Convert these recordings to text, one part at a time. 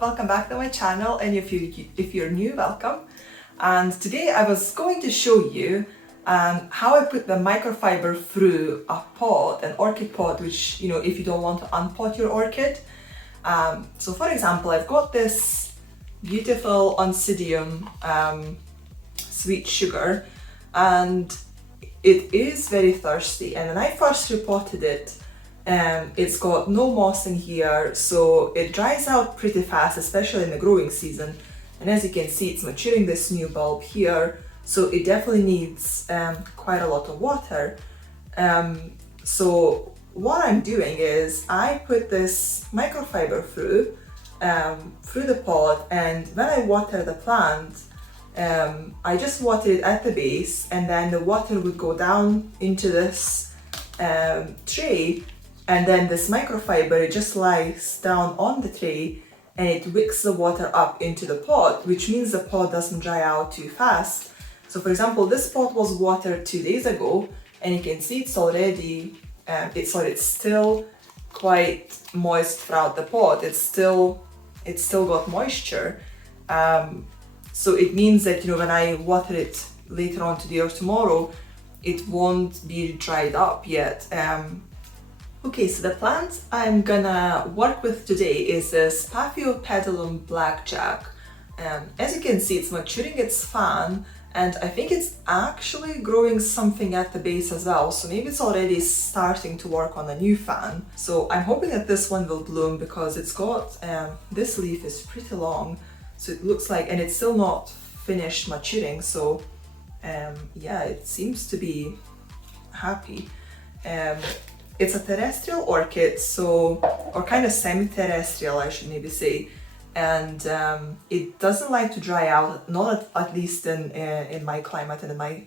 up? Welcome back to my channel, and if you're new, welcome. And today I was going to show you how I put the microfiber through a pot, an orchid pot, which, if you don't want to unpot your orchid. So for example, I've got this beautiful Oncidium sweet sugar, and it is very thirsty. And when I first repotted it, it's got no moss in here, so it dries out pretty fast, especially in the growing season. And as you can see, it's maturing this new bulb here, so it definitely needs quite a lot of water. So what I'm doing is I put this microfiber through the pot, and when I water the plant, I just water it at the base, and then the water would go down into this tray, and then this microfiber, it just lies down on the tray and it wicks the water up into the pot, which means the pot doesn't dry out too fast. So for example, this pot was watered 2 days ago, and you can see it's already, it's still quite moist throughout the pot. It's still got moisture. So it means that, when I water it later on today or tomorrow, it won't be dried up yet. Okay, so the plant I'm gonna work with today is this Paphiopedilum blackjack. As you can see, it's maturing its fan, and I think it's actually growing something at the base as well, so maybe it's already starting to work on a new fan. So I'm hoping that this one will bloom, because it's got, this leaf is pretty long, so it looks like, and it's still not finished maturing, so yeah, it seems to be happy. It's a terrestrial orchid, or kind of semi-terrestrial, I should maybe say, and it doesn't like to dry out, not at least in my climate and in my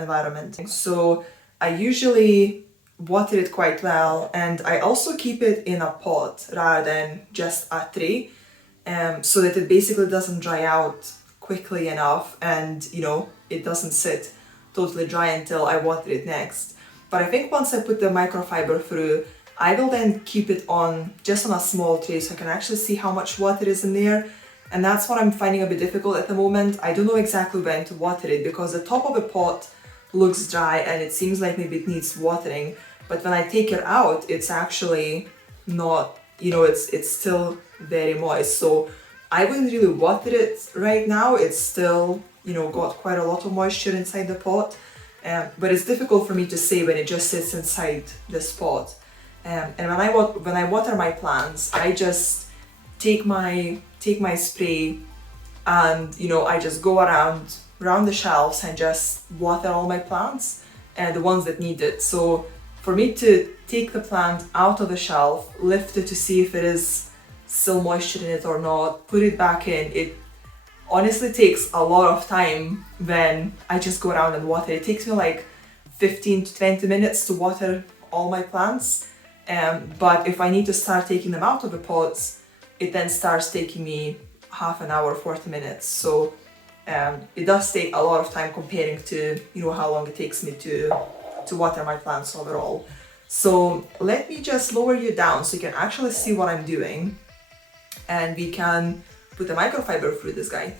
environment. So I usually water it quite well, and I also keep it in a pot rather than just a tray, so that it basically doesn't dry out quickly enough, and it doesn't sit totally dry until I water it next. But I think once I put the microfiber through, I will then keep it just on a small tray, so I can actually see how much water is in there. And that's what I'm finding a bit difficult at the moment. I don't know exactly when to water it, because the top of the pot looks dry and it seems like maybe it needs watering. But when I take it out, it's actually not, it's still very moist. So I wouldn't really water it right now. It's still, got quite a lot of moisture inside the pot. But it's difficult for me to say when it just sits inside this pot. And when I water my plants, I just take my spray, and I just go around the shelves and just water all my plants, and the ones that need it. So for me to take the plant out of the shelf, lift it to see if it is still moisture in it or not, put it back in, it honestly takes a lot of time when I just go around and water. It takes me like 15 to 20 minutes to water all my plants. But if I need to start taking them out of the pots, it then starts taking me half an hour, 40 minutes. So it does take a lot of time comparing to, how long it takes me to water my plants overall. So let me just lower you down so you can actually see what I'm doing, and we can put the microfiber through this guy.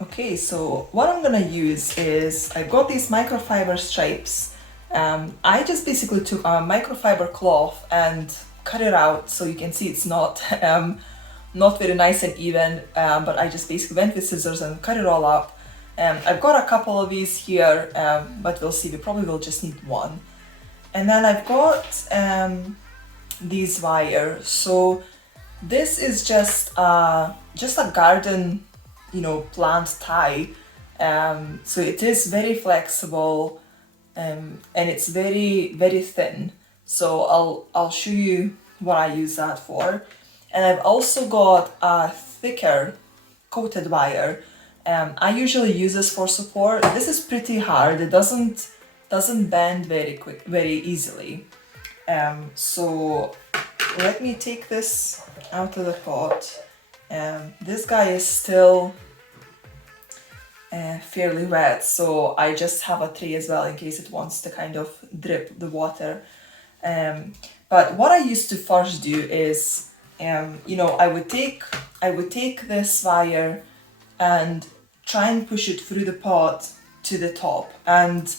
Okay, so what I'm gonna use is, I've got these microfiber stripes. I just basically took a microfiber cloth and cut it out, so you can see it's not very nice and even, but I just basically went with scissors and cut it all up. I've got a couple of these here, but we'll see, we probably will just need one. And then I've got these wires. So this is just a garden, plant tie. So it is very flexible, and it's very, very thin. So I'll show you what I use that for. And I've also got a thicker coated wire. I usually use this for support. This is pretty hard. It doesn't bend very easily. So let me take this out of the pot. This guy is still fairly wet, so I just have a tray as well in case it wants to kind of drip the water. But what I used to first do is you know, I would take this wire and try and push it through the pot to the top, and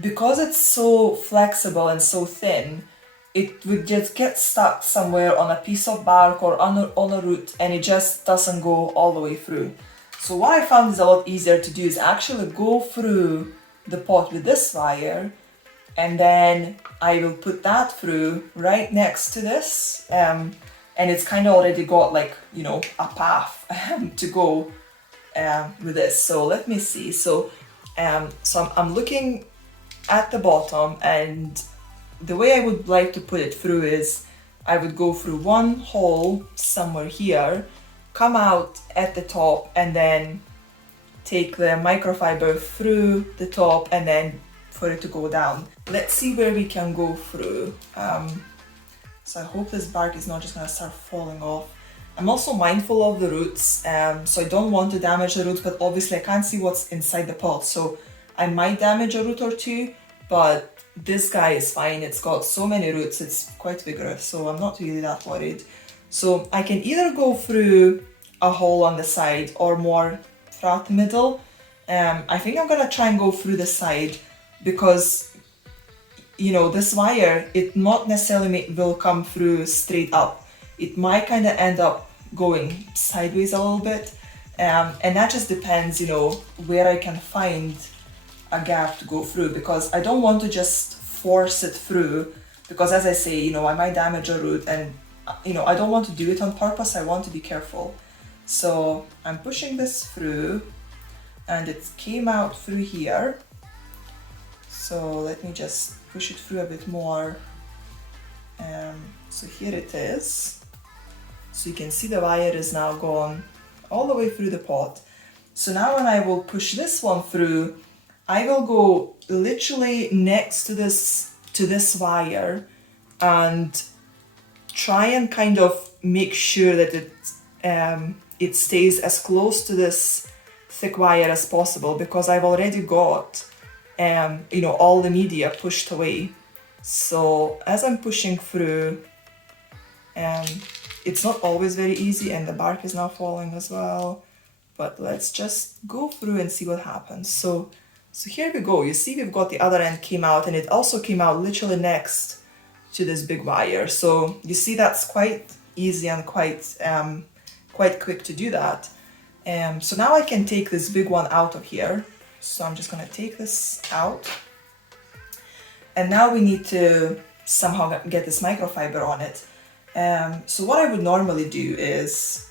because it's so flexible and so thin, it would just get stuck somewhere on a piece of bark or on a root, and it just doesn't go all the way through. So what I found is a lot easier to do is actually go through the pot with this wire, and then I will put that through right next to this, and it's kind of already got like, you know, a path to go with this. So let me see. So I'm looking at the bottom, and the way I would like to put it through is I would go through one hole somewhere here, come out at the top, and then take the microfiber through the top, and then for it to go down. Let's see where we can go through. So I hope this bark is not just gonna start falling off. I'm also mindful of the roots, so I don't want to damage the roots, but obviously I can't see what's inside the pot, so I might damage a root or two, but this guy is fine. It's got so many roots, it's quite vigorous, so I'm not really that worried. So I can either go through a hole on the side or more throughout the middle. I think I'm gonna try and go through the side because, you know, this wire, it not necessarily will come through straight up. It might kind of end up going sideways a little bit, and that just depends, you know, where I can find a gap to go through, because I don't want to just force it through, because as I say, you know, I might damage a root, and you know, I don't want to do it on purpose. I want to be careful. So I'm pushing this through, and it came out through here. So let me just push it through a bit more. So here it is. So you can see the wire is now gone all the way through the pot. So now when I will push this one through, I will go literally next to this wire and try and kind of make sure that it stays as close to this thick wire as possible, because I've already got you know, all the media pushed away. So as I'm pushing through, it's not always very easy, and the bark is now falling as well, but let's just go through and see what happens. So here we go. You see we've got the other end came out, and it also came out literally next to this big wire. So you see that's quite easy and quite quick to do that. So now I can take this big one out of here. So I'm just gonna take this out. And now we need to somehow get this microfiber on it. So what I would normally do is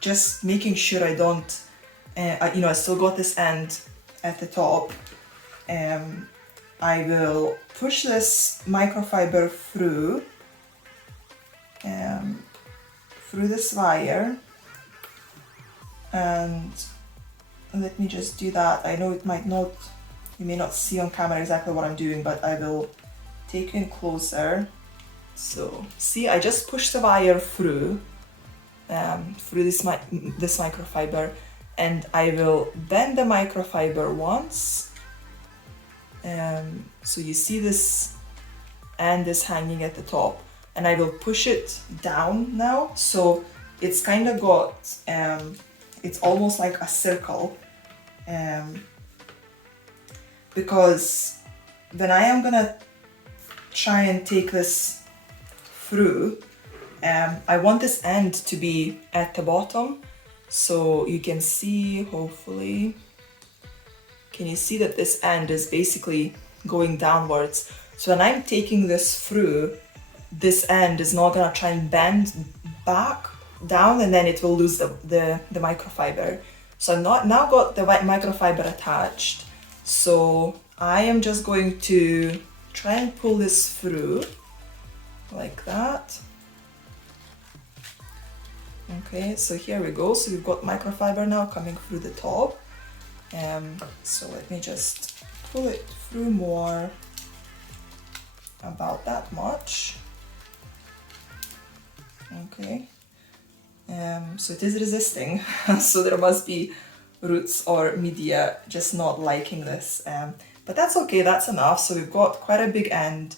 just making sure I don't, you know, I still got this end at the top. I will push this microfiber through this wire, and let me just do that. I know it might not, you may not see on camera exactly what I'm doing, but I will take you in closer. So see, I just pushed the wire through this microfiber, and I will bend the microfiber once. So you see this end is hanging at the top, and I will push it down now. So it's kind of got, it's almost like a circle, because when I am gonna try and take this through, I want this end to be at the bottom. So you can see, hopefully, can you see that this end is basically going downwards? So when I'm taking this through, this end is not gonna try and bend back down, and then it will lose the microfiber. So I've now got the white microfiber attached. So I am just going to try and pull this through like that. Okay, so here we go. So we've got microfiber now coming through the top. So let me just pull it through more, about that much. Okay. So it is resisting, so there must be roots or media just not liking this, but that's okay, that's enough. So we've got quite a big end,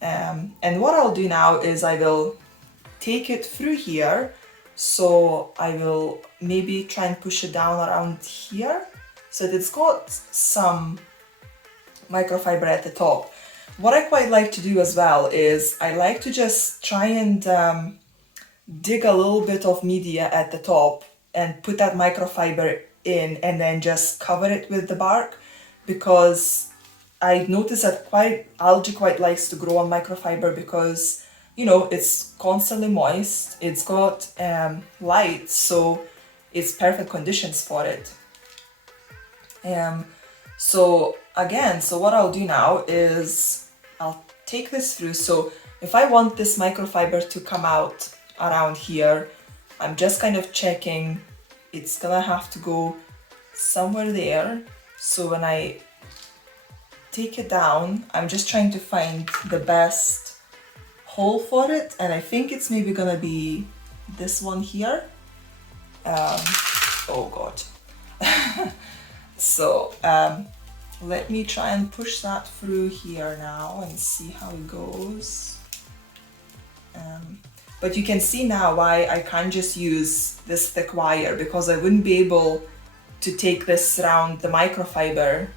and what I'll do now is I will take it through here. So I will maybe try and push it down around here so that it's got some microfiber at the top. What I quite like to do as well is I like to just try and dig a little bit of media at the top and put that microfiber in and then just cover it with the bark, because I noticed that algae quite likes to grow on microfiber because, you know, it's constantly moist, it's got light, so it's perfect conditions for it. So what I'll do now is I'll take this through. So if I want this microfiber to come out around here, I'm just kind of checking it's gonna have to go somewhere there. So when I take it down, I'm just trying to find the best hole for it, and I think it's maybe gonna be this one here. Oh god. So let me try and push that through here now and see how it goes. But you can see now why I can't just use this thick wire, because I wouldn't be able to take this around the microfiber,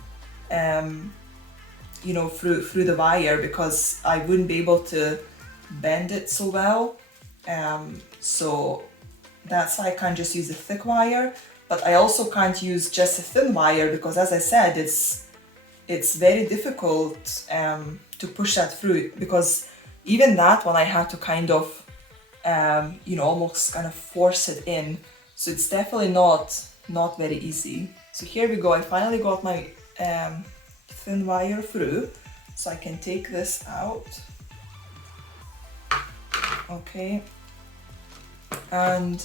you know, through the wire, because I wouldn't be able to bend it so well. So that's why I can't just use a thick wire. But I also can't use just a thin wire, because as I said, it's very difficult to push that through, because even that one I had to kind of you know, almost kind of force it in. So it's definitely not very easy. So here we go, I finally got my thin wire through, so I can take this out. Okay, and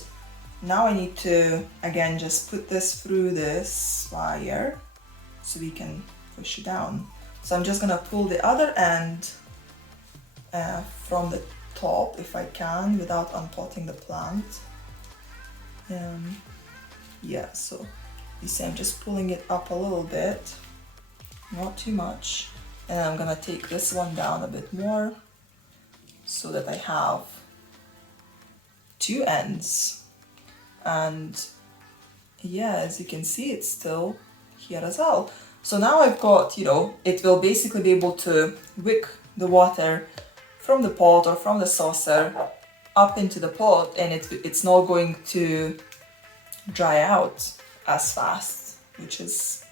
now I need to again just put this through this wire so we can push it down. So I'm just gonna pull the other end from the top if I can without unpotting the plant. Yeah, so you see I'm just pulling it up a little bit, not too much, and I'm gonna take this one down a bit more so that I have two ends. And yeah, as you can see, it's still here as well. So now I've got, you know, it will basically be able to wick the water from the pot or from the saucer up into the pot, and it's not going to dry out as fast, which is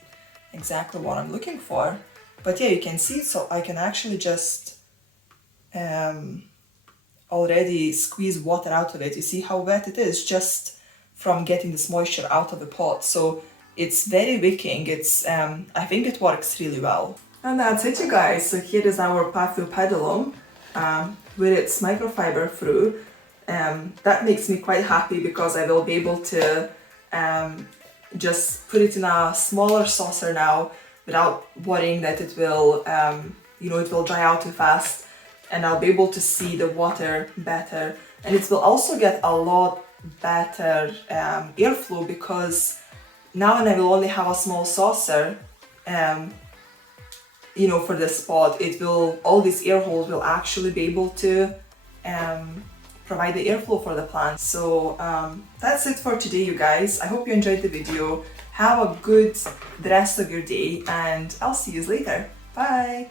exactly what I'm looking for. But yeah, you can see, so I can actually just already squeeze water out of it. You see how wet it is just from getting this moisture out of the pot. So it's very wicking. It's I think it works really well. And that's it, you guys. So here is our Paphiopedilum with its microfiber through. That makes me quite happy because I will be able to just put it in a smaller saucer now without worrying that it will, you know, it will dry out too fast, and I'll be able to see the water better. And it will also get a lot better airflow, because now when I will only have a small saucer, you know, for this pot, it will, all these air holes will actually be able to provide the airflow for the plant. So that's it for today, you guys. I hope you enjoyed the video. Have a good the rest of your day, and I'll see you later. Bye!